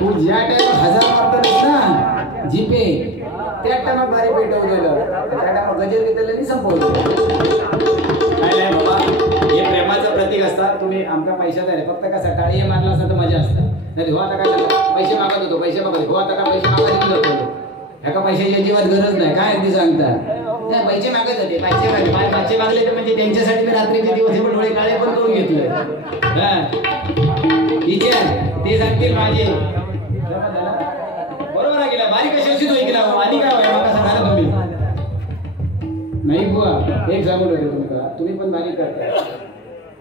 तू ज्या टाइम 1000 मारतोस ना जीपे त्या टाइम भारी पेटवलेलं त्या टाइम गजर घेतलेलं नाही संपवलं. काय नाही बाबा हे प्रेमाचं प्रतीक असतात. तुम्ही आमका पैशात आहे फक्त कसं टाळी हे मारला असता तर मजा असतात. नाही हो आता काय झालं पैसे मागत होतो पैसे मागत हो आता काय पैसे मागायला होतो ह्याका पैशाची अजिबात गरज नाही. काय अगदी सांगता नाही पैसे मागत होते पैसे मागले तर म्हणजे त्यांच्यासाठी मी रात्रीचे दिवस पण डोळे काळे पण करून घेतले. ते सांगतील माझे बरोबर आहे गेला बारीक कशी होई गेला आधी काय होय मला सांगा तुम्ही नाही बुवा एक सांगू नका तुमका तुम्ही पण बारीक करताय.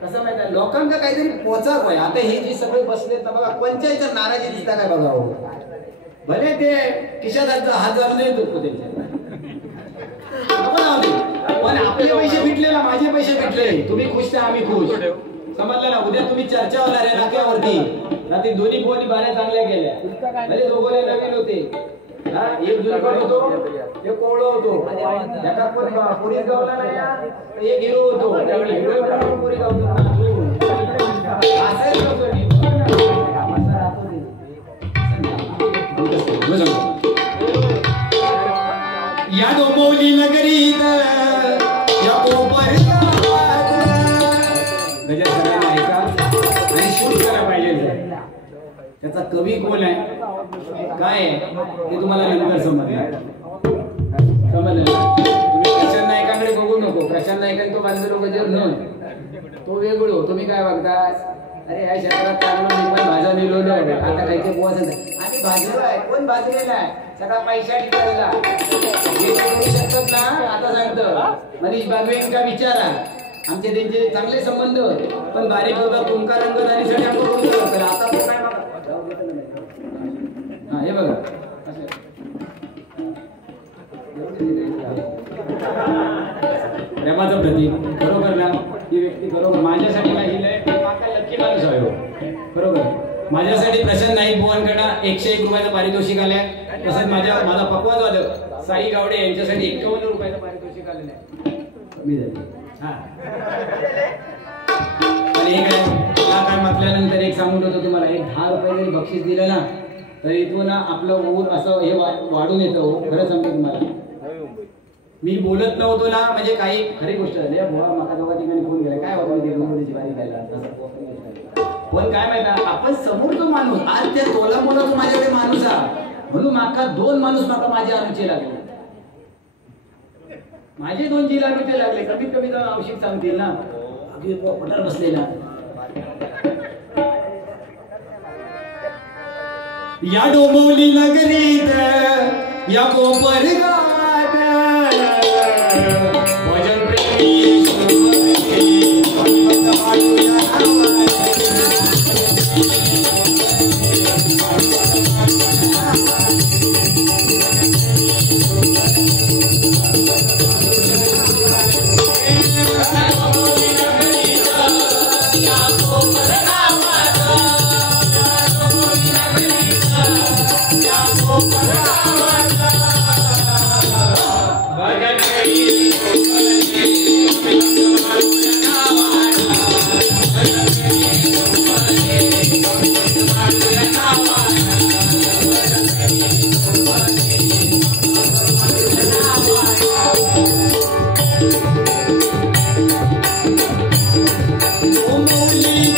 कसं माहिती आहे लोकांना काहीतरी पोचाक होय. आता हे जे सगळे बसलेत ना बघा कोणत्याच्या नाराजी दिसता काय बघा हो भले ते खिशात हात घालून नाही दुखतो त्यांच्या पण आपले पैसे भेटलेला माझे पैसे भेटले तुम्ही खुश तर आम्ही खुश समजलं ना. उद्या तुम्ही चर्चा होणार आहे नाक्यावरती रात्री दोन्ही पोरी बाऱ्या चांगल्या गेल्या भले दोघे नवीन होते एक जुलकट होतो एक कोवळो होतो एका पण पोरीस गावला नाही एक हिरो होतो त्यावेळी हिरो पोरी गावतो या डोंबिवली नगरीत या कोपर गजर सगळ्यांना ऐका आणि शूट करायला पाहिजे. त्याचा कवी कोण आहे काय आहे ते तुम्हाला नंतर समजणार. समजलं तुम्ही प्रशांत नाईकांकडे बघू नको. प्रशांत नाईकांनी तो बांधलेलो गजर न तो वेगळो तुम्ही काय बघता अरे या शहरात चांगलं भाजा निलवलं आता काही ते पोहोचत आम्ही भाजलो आहे कोण भाजलेला आहे सगळा पैसा टिकवला करू शकतात ना. आता सांगतो मनीष बागवेंका विचारा आमचे त्यांचे चांगले संबंध पण बारीक होता तुमका रंगदारीसाठी आम्हाला आता तो काय हे बघा प्रेमाचं प्रतीक बरोबर ना. ही व्यक्ती बरोबर माझ्यासाठी नाही लक्की माणूस आहे बरोबर. माझ्यासाठी प्रशांत नाईक बुवांकडे 101 रुपयाचं पारितोषिक आलंय. तसंच माझा पक्वाद वादक साई गावडे यांच्यासाठी 51 रुपयाचं पारितोषिक आलेलं आहे. कमी झाले आणि हे काय म्हटल्यानंतर एक सांगून होतो तुम्हाला एक 10 रुपये जरी बक्षीस दिलं ना तर इथून आपलं ऊर असं हे वाढून येतं. खरं सांगतो तुम्हाला मी बोलत नव्हतो ना म्हणजे काही खरी गोष्ट झाली बुवा माका दोघा ठिकाणी फोन केला काय होतं ते डोंबिवलीची बारी द्यायला पण काय माहिती आपण समोर तो माणूस आज त्या तोलामुळं तो माझ्याकडे माणूस आहे म्हणून माका 2 माणूस माका माझे अनुचे लागले माझे 2 जिल्हा अनुचे लागले कमीत कमी जाऊन आवश्यक सांगतील ना अगदी पटार बसलेला. या डोंबिवली नगरीत या कोपर भजन प्रेमी Hey,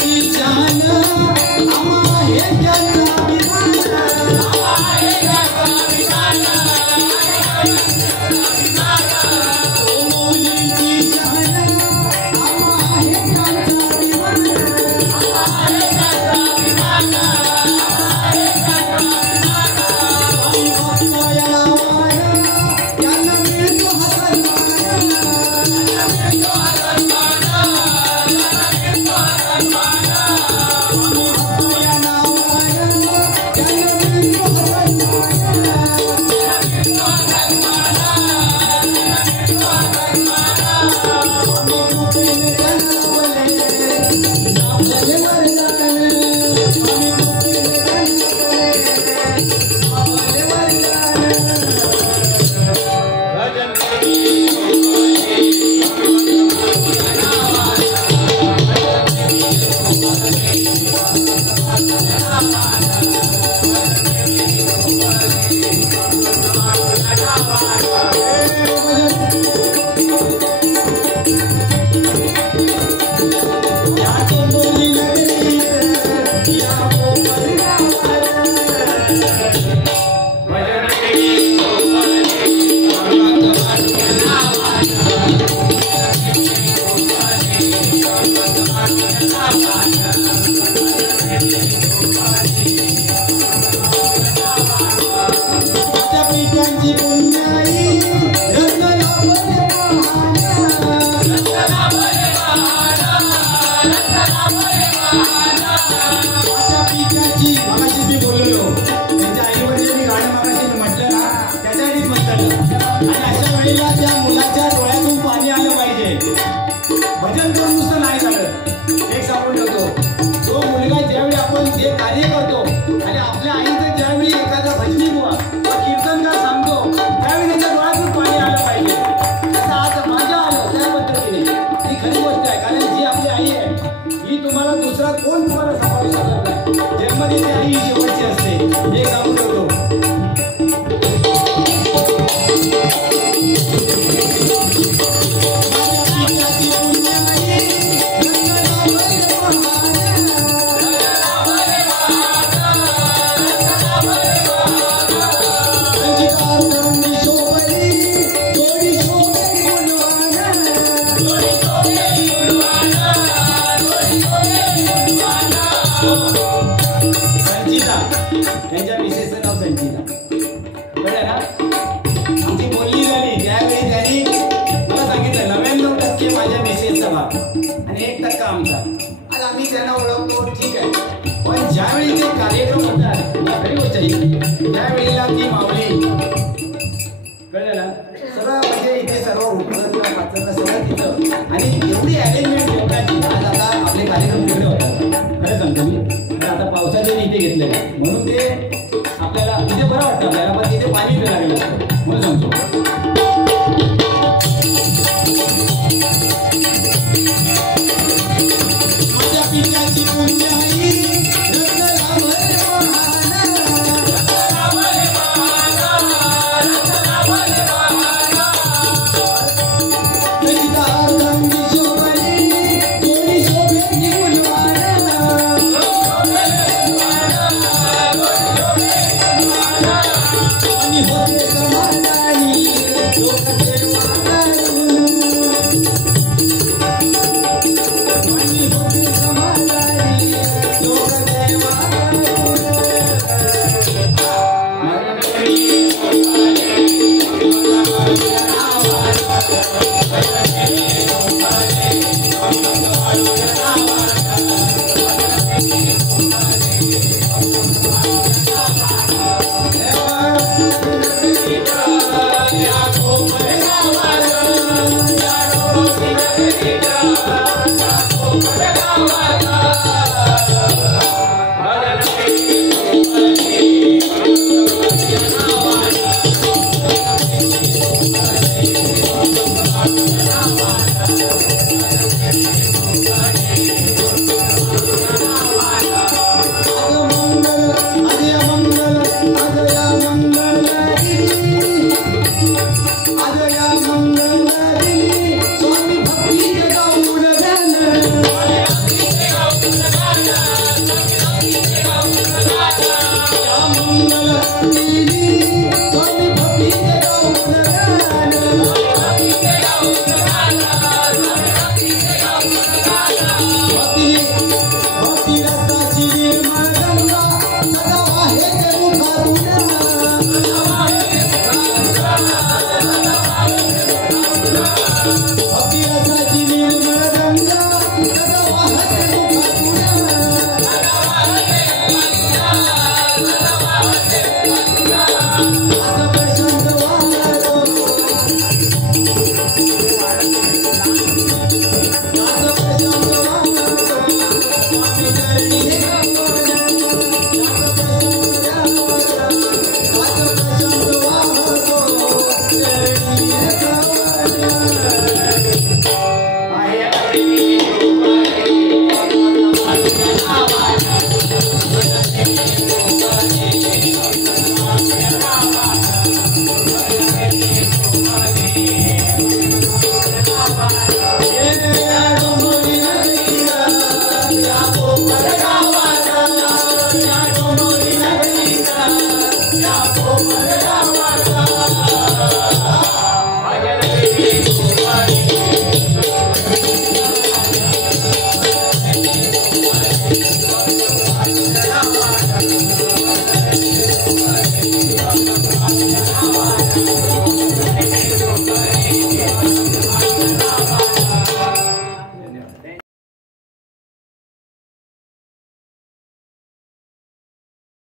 Thank you.